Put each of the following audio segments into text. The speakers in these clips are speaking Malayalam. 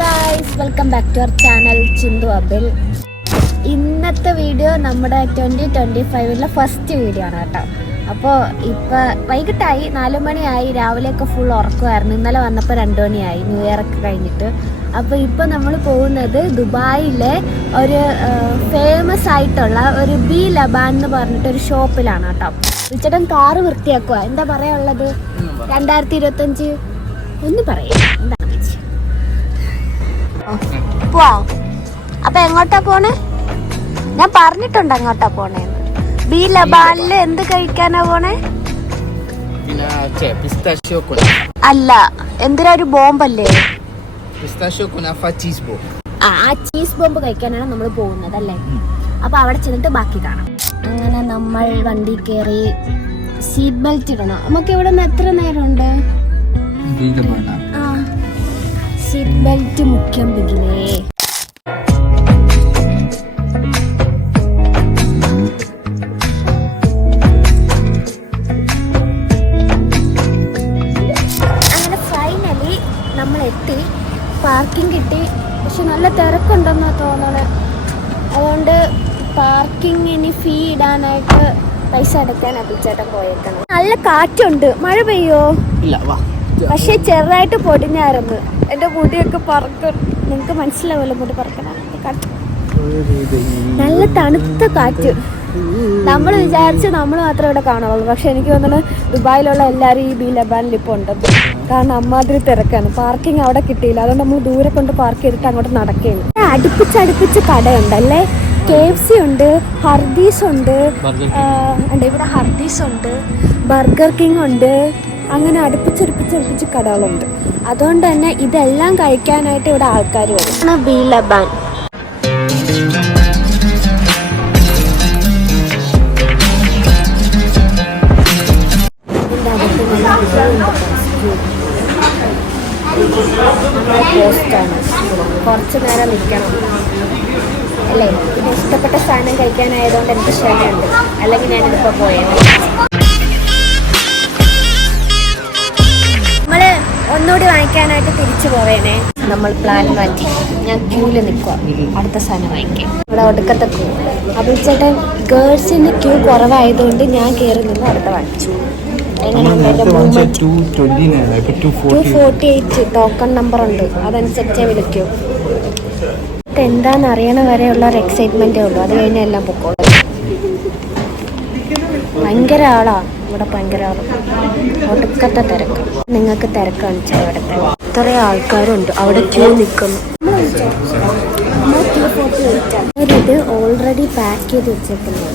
Guys, welcome back to our channel Chinthu Abil. ഇന്നത്തെ വീഡിയോ നമ്മുടെ 2025 ഫസ്റ്റ് വീഡിയോ ആണ് കേട്ടോ. അപ്പോൾ ഇപ്പോൾ വൈകിട്ടായി 4 മണിയായി. രാവിലെയൊക്കെ ഫുൾ ഉറക്കമായിരുന്നു. ഇന്നലെ വന്നപ്പോൾ 2 മണിയായി, ന്യൂ ഇയർ ഒക്കെ കഴിഞ്ഞിട്ട്. അപ്പോൾ ഇപ്പോൾ നമ്മൾ പോകുന്നത് ദുബായിലെ ഒരു ഫേമസ് ആയിട്ടുള്ള ഒരു ബി ലബാൻ എന്ന് പറഞ്ഞിട്ടൊരു ഷോപ്പിലാണ് കേട്ടോ. ഉച്ചടൻ കാറ് വൃത്തിയാക്കുക. എന്താ പറയാനുള്ളത്? 2025 ഒന്ന് പറയാം. എന്താണ് അപ്പൊ എങ്ങോട്ടാ പോണേ? ഞാൻ പറഞ്ഞിട്ടുണ്ട് എങ്ങോട്ടാ പോണേന്ന്. ബി ലബാനില് എന്ത് കഴിക്കാനാ പോണേ? അല്ല, എന്തിനാ ഒരു ബോംബല്ലേ? ആ ചീസ് ബോംബ് കഴിക്കാനാണ് നമ്മൾ പോകുന്നത് അല്ലേ. അപ്പൊ അവിടെ ചെന്നിട്ട് ബാക്കി കാണാം. അങ്ങനെ നമ്മൾ വണ്ടി കയറി. സീറ്റ് ബെൽറ്റ് ഇടണം. നമുക്ക് ഇവിടെ നിന്ന് എത്ര നേരമുണ്ട്? സീറ്റ് ബെൽറ്റ് മുഖ്യം ബിഗിലേ. അങ്ങനെ ഫൈനലി നമ്മൾ എത്തി. പാർക്കിംഗ് കിട്ടി. പക്ഷെ നല്ല തിരക്കുണ്ടെന്നാ തോന്നണേ. അതുകൊണ്ട് പാർക്കിങ്ങിന് ഫീ ഇടാനായിട്ട് പൈസ അടയ്ക്കാൻ അഭിച്ചേട്ടൻ പോയേക്കണം. നല്ല കാറ്റുണ്ട്. മഴ പെയ്യോ? പക്ഷെ ചെറുതായിട്ട് പൊടിഞ്ഞായിരുന്നു. എന്റെ മുടിയൊക്കെ പറക്കും. നിങ്ങക്ക് മനസ്സിലാവുമല്ലോ മുടി പറക്കണം. നല്ല തണുത്ത കാറ്റ്. നമ്മൾ വിചാരിച്ച് നമ്മൾ മാത്രമേ ഇവിടെ കാണുള്ളൂ. പക്ഷെ എനിക്ക് തോന്നുന്നു ദുബായിലുള്ള എല്ലാവരും ഈ ബി ലബാനിൽ ഇപ്പോൾ ഉണ്ടെന്ന്. കാരണം അമ്മാതിരി തിരക്കാണ്. പാർക്കിംഗ് അവിടെ കിട്ടിയില്ല. അതുകൊണ്ട് നമ്മൾ ദൂരെ കൊണ്ട് പാർക്ക് ചെയ്തിട്ട് അങ്ങോട്ട് നടക്കുകയാണ്. അടുപ്പിച്ചടുപ്പിച്ച് കടയുണ്ടല്ലേ. KFC ഉണ്ട്, ഹർദീസ് ഉണ്ട്, ഇവിടെ ഹർദീസ് ഉണ്ട്, ബർഗർ കിങ് ഉണ്ട്. അങ്ങനെ അടുപ്പിച്ചടുപ്പിച്ച് കടകളുണ്ട്. അതുകൊണ്ട് തന്നെ ഇതെല്ലാം കഴിക്കാനായിട്ട് ഇവിടെ ആൾക്കാർ വരും. ബി ലബാൻ പോസ്റ്റാണ്. കുറച്ച് നേരം നിൽക്കണം അല്ലേ. ഇത് ഇഷ്ടപ്പെട്ട സാധനം കഴിക്കാനായതുകൊണ്ട് എനിക്ക് ക്ഷമയുണ്ട്. അല്ലെങ്കിൽ ഞാനിതിപ്പോൾ പോയത്. നമ്മൾ ഒന്നുകൂടി വാങ്ങിക്കാനായിട്ട് തിരിച്ചു പോവേനെ. നമ്മൾ പ്ലാൻ മാറ്റി. ഞാൻ ക്യൂവിൽ നിൽക്കുക അടുത്ത സാധനം വാങ്ങിക്കാം. ഇവിടെ ഒടുക്കത്തെ ക്യൂ. അപ്പോൾ ചേട്ടൻ ഗേൾസിന് ക്യൂ കുറവായതുകൊണ്ട് ഞാൻ കയറി നിന്ന് അടുത്ത വാങ്ങിച്ചു. എങ്ങനെയുണ്ട് 248 ടോക്കൺ നമ്പർ ഉണ്ട്. അതനുസരിച്ചേ വിളിക്കൂ. എന്താണെന്ന് അറിയണ വരെയുള്ള ഒരു എക്സൈറ്റ്മെൻറ്റേ ഉള്ളൂ. അത് കഴിഞ്ഞാൽ എല്ലാം പൊക്കോളും. ഭയങ്കര ആളാണ് ഇവിടെ. ഭയങ്കര ആള്. ഒടുക്കത്തെ തിരക്ക്. നിങ്ങൾക്ക് തിരക്ക് കാണിച്ചാൽ ഇവിടുത്തെ ഇത്രയും ആൾക്കാരുണ്ട്. അവിടെ ക്യൂ നിൽക്കുന്നു. ഇത് ഓൾറെഡി പാക്ക് ചെയ്ത് വെച്ചേക്കുന്നത്.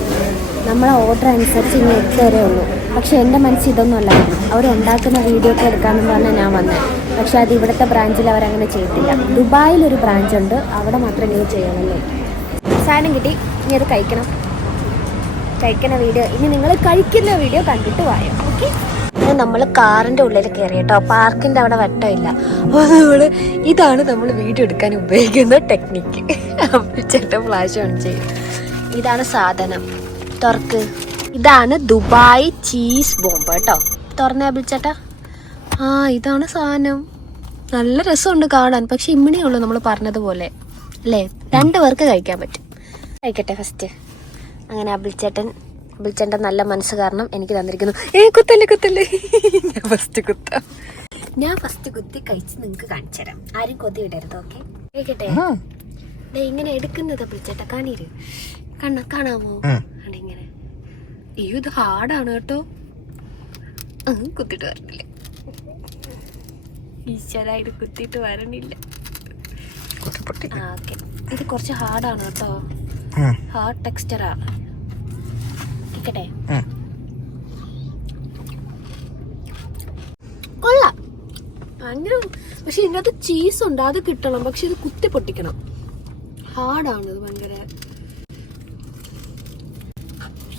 നമ്മളെ ഓർഡർ അനുസരിച്ച് ഇനി 8 വരെ ഉള്ളൂ. പക്ഷെ എൻ്റെ മനസ്സിൽ ഇതൊന്നും അല്ലായിരുന്നു. അവരുണ്ടാക്കുന്ന വീഡിയോ ഒക്കെ എടുക്കാമെന്ന് പറഞ്ഞാൽ ഞാൻ വന്നത്. പക്ഷെ അത് ഇവിടുത്തെ ബ്രാഞ്ചിൽ അവരങ്ങനെ ചെയ്തില്ല. ദുബായിലൊരു ബ്രാഞ്ചുണ്ട്. അവിടെ മാത്രമേ ഇങ്ങനെ ചെയ്യണമല്ലോ. സാധനം കിട്ടി. ഇനി അത് കഴിക്കണം. കഴിക്കുന്ന വീഡിയോ ഇനി നിങ്ങൾ കഴിക്കുന്ന വീഡിയോ കണ്ടിട്ട് വായോ. ഓക്കെ. നമ്മൾ കാറിൻ്റെ ഉള്ളിൽ കയറി കേട്ടോ. പാർക്കിൻ്റെ അവിടെ വട്ടമില്ല. അപ്പോൾ ഇതാണ് നമ്മൾ വീഡിയോ എടുക്കാൻ ഉപയോഗിക്കുന്ന ടെക്നിക്ക്. ചേട്ടൻ ഫ്ലാഷ് ഓൺ ചെയ്യും. ഇതാണ് സാധനം. തുറക്ക്. ഇതാണ് ദുബായ് ചീസ് ബോംബ് കേട്ടോ. തുറന്നേ അബിച്ചേട്ടാ. ഇതാണ് സാധനം. നല്ല രസമുണ്ട് കാണാൻ. പക്ഷെ ഇമ്മണിയേ ഉള്ളൂ നമ്മൾ പറഞ്ഞതുപോലെ അല്ലേ. 2 പേർക്ക് കഴിക്കാൻ പറ്റും. കഴിക്കട്ടെ ഫസ്റ്റ്. അങ്ങനെ അബിൾച്ചേട്ടൻ്റെ നല്ല മനസ്സ് കാരണം എനിക്ക് തന്നിരിക്കുന്നു. കുത്തല്ലേ. ഞാൻ ഫസ്റ്റ് കുത്തി കഴിച്ച് നിങ്ങൾക്ക് കാണിച്ചു തരാം. ആരും കൊതി വിടരുത്. ഓക്കെ, കഴിക്കട്ടെ. ഇങ്ങനെ എടുക്കുന്നത് അബിൾച്ചേട്ടാ. കാണീര് കാണാമോ? ഇങ്ങനെ. ഇത് ഹാർഡാണ് കേട്ടോ. കുത്തിട്ട് വരണില്ല. ഈശ്വരായിട്ട് കുത്തിയിട്ട് വരണില്ല. ഓക്കെ, ഇത് കുറച്ച് ഹാർഡാണ് കേട്ടോ. ഹാർഡ് ടെക്സ്ചറാ. ഇരിക്കട്ടെ. കൊള്ളാം ഭയങ്കര. പക്ഷെ ഇതിനകത്ത് ചീസ് ഉണ്ട്. അത് കിട്ടണം. പക്ഷെ ഇത് കുത്തി പൊട്ടിക്കണം. ഹാർഡാണ് ഇത് ഭയങ്കര.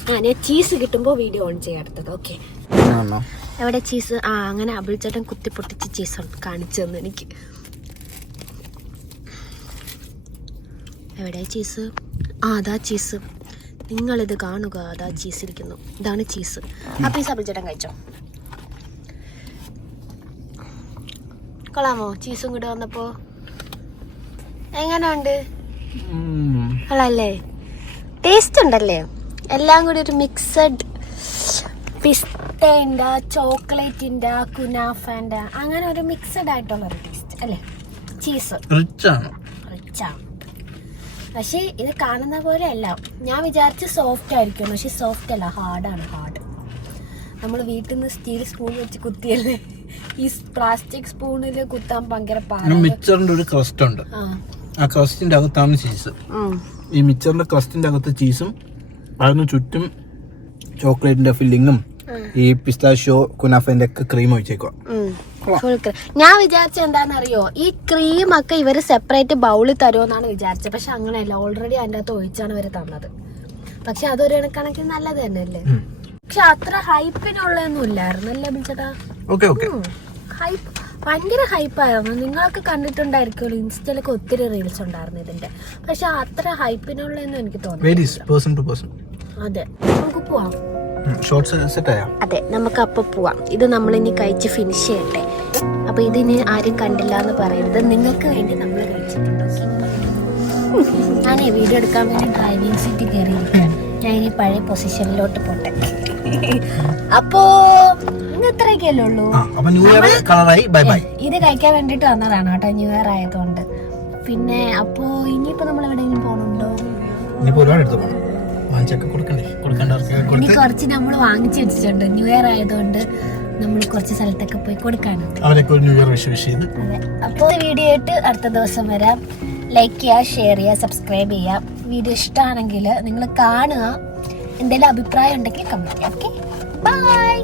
ഞാൻ ചീസ് കിട്ടുമ്പോൾ വീഡിയോ ഓൺ ചെയ്യാം അടുത്തത്. ഓക്കെ. എവിടെ ചീസ്? അങ്ങനെ അബിൾച്ചേട്ടൻ കുത്തി പൊട്ടിച്ച് ചീസ് കാണിച്ചു തന്നു എനിക്ക്. എവിടെ ചീസ്? അതാ ചീസ്. നിങ്ങളിത് കാണുക. അതാ ചീസ് ഇരിക്കുന്നു. ഇതാണ് ചീസ്. ആ പീസ് അബിൾച്ചേട്ടൻ കഴിച്ചോ. കൊള്ളാമോ? ചീസും കൂടെ വന്നപ്പോൾ എങ്ങനെയുണ്ട്? അല്ലേ ടേസ്റ്റ് ഉണ്ടല്ലേ? എല്ലാം കൂടി ഒരു മിക്സഡ് പിസ്തേൻ്റെ ചോക്ലേറ്റിൻ്റെ കുനാഫൻ്റെ അങ്ങനെ ഒരു മിക്സഡ് ആയിട്ടുള്ള ഒരു ടേസ്റ്റ് അല്ലേ? ചീസ് റിച്ചാണ്. പക്ഷേ ഇത് കാണുന്ന പോലെ അല്ല. ഞാൻ വിചാരിച്ച് സോഫ്റ്റ് ആയിരിക്കും, പക്ഷെ സോഫ്റ്റ് അല്ല, ഹാർഡാണ്. നമ്മൾ വീട്ടിൽ നിന്ന് സ്റ്റീൽ സ്പൂൺ വെച്ച് കുത്തിയല്ലേ, ഈ പ്ലാസ്റ്റിക് സ്പൂണിൽ കുത്താൻ ഭയങ്കര പാടാണ്. മിക്സറിന്റെ ഒരു ക്രസ്റ്റ് ഉണ്ട്, ആ ക്രസ്റ്റിന്റെ അകത്താണ് ചീസ്. ഈ മിക്സറിന്റെ ക്രസ്റ്റിന്റെ അകത്ത് ചീസും അതിന് ചുറ്റും ചോക്ലേറ്റിന്റെ ഫില്ലിങ്ങും ഈ പിസ്താഷ്യോ കുനാഫന്റെ ഒക്കെ ക്രീം ഒഴിച്ചേക്കുക. ഞാൻ വിചാരിച്ച എന്താണെന്നറിയോ, ഈ ക്രീം ഒക്കെ ഇവര് സെപ്പറേറ്റ് ബൗളിൽ തരുമെന്നാണ് വിചാരിച്ചത്. പക്ഷെ അങ്ങനെയല്ല, ഓൾറെഡി അതിൻ്റെ അകത്ത് ഒഴിച്ചാണ് ഇവര് തന്നത്. പക്ഷെ അതൊരു കണക്കിന് നല്ലത് തന്നെയല്ലേ. പക്ഷെ അത്ര ഹൈപ്പിനുള്ളതൊന്നും ഇല്ലായിരുന്നു അല്ലേ ബിച്ചേട്ടാ? ഹൈപ്പ് ഭയങ്കര ഹൈപ്പായിരുന്നു. നിങ്ങളൊക്കെ കണ്ടിട്ടുണ്ടായിരിക്കുമല്ലോ, ഇൻസ്റ്റയിലൊക്കെ ഒത്തിരി റീൽസ് ഉണ്ടായിരുന്നു ഇതിന്റെ. പക്ഷെ അത്ര ഹൈപ്പിനുള്ളതൊന്നും എനിക്ക് തോന്നുന്നു. അതെ, നമുക്ക് പോവാം. അതെ, നമുക്ക് അപ്പൊ പോവാം. ഇത് നമ്മളിനി കഴിച്ച് ഫിനിഷ് ചെയ്യട്ടെ. അപ്പൊ ഇതിന് ആരും കണ്ടില്ല എന്ന് പറയരുത്, നിങ്ങൾക്ക് വേണ്ടി നമ്മൾ കഴിച്ചിട്ടുണ്ട്. ഞാനേ വീഡിയോ എടുക്കാൻ വേണ്ടി ഡ്രൈവിംഗ് സീറ്റിൽ കയറിയിരിക്കാം. ഞാൻ ഇനി പഴയ പൊസിഷനിലോട്ട് പോട്ടെ. അപ്പോ ഇത്രയൊക്കെയല്ലേ ഉള്ളൂ. ഇത് കഴിക്കാൻ വേണ്ടിട്ട് വന്നതാണ് കേട്ടോ, ന്യൂ ഇയർ ആയതുകൊണ്ട്. പിന്നെ അപ്പോ ഇനിയിപ്പോ നമ്മൾ എവിടെയെങ്കിലും പോകണുണ്ടോ? ഇനി കുറച്ച് നമ്മൾ വാങ്ങിച്ചു വെച്ചിട്ടുണ്ട്. ന്യൂ ഇയർ ആയതുകൊണ്ട് നമ്മൾ കുറച്ച് സ്ഥലത്തൊക്കെ പോയി കൊടുക്കാനുണ്ട്. അപ്പോൾ വീഡിയോ ആയിട്ട് അടുത്ത ദിവസം വരാം. ലൈക്ക് ചെയ്യുക, ഷെയർ ചെയ്യുക, സബ്സ്ക്രൈബ് ചെയ്യുക. വീഡിയോ ഇഷ്ടമാണെങ്കിൽ നിങ്ങൾ കാണുക. എന്തെങ്കിലും അഭിപ്രായം ഉണ്ടെങ്കിൽ കമന്റ്. Okay, by.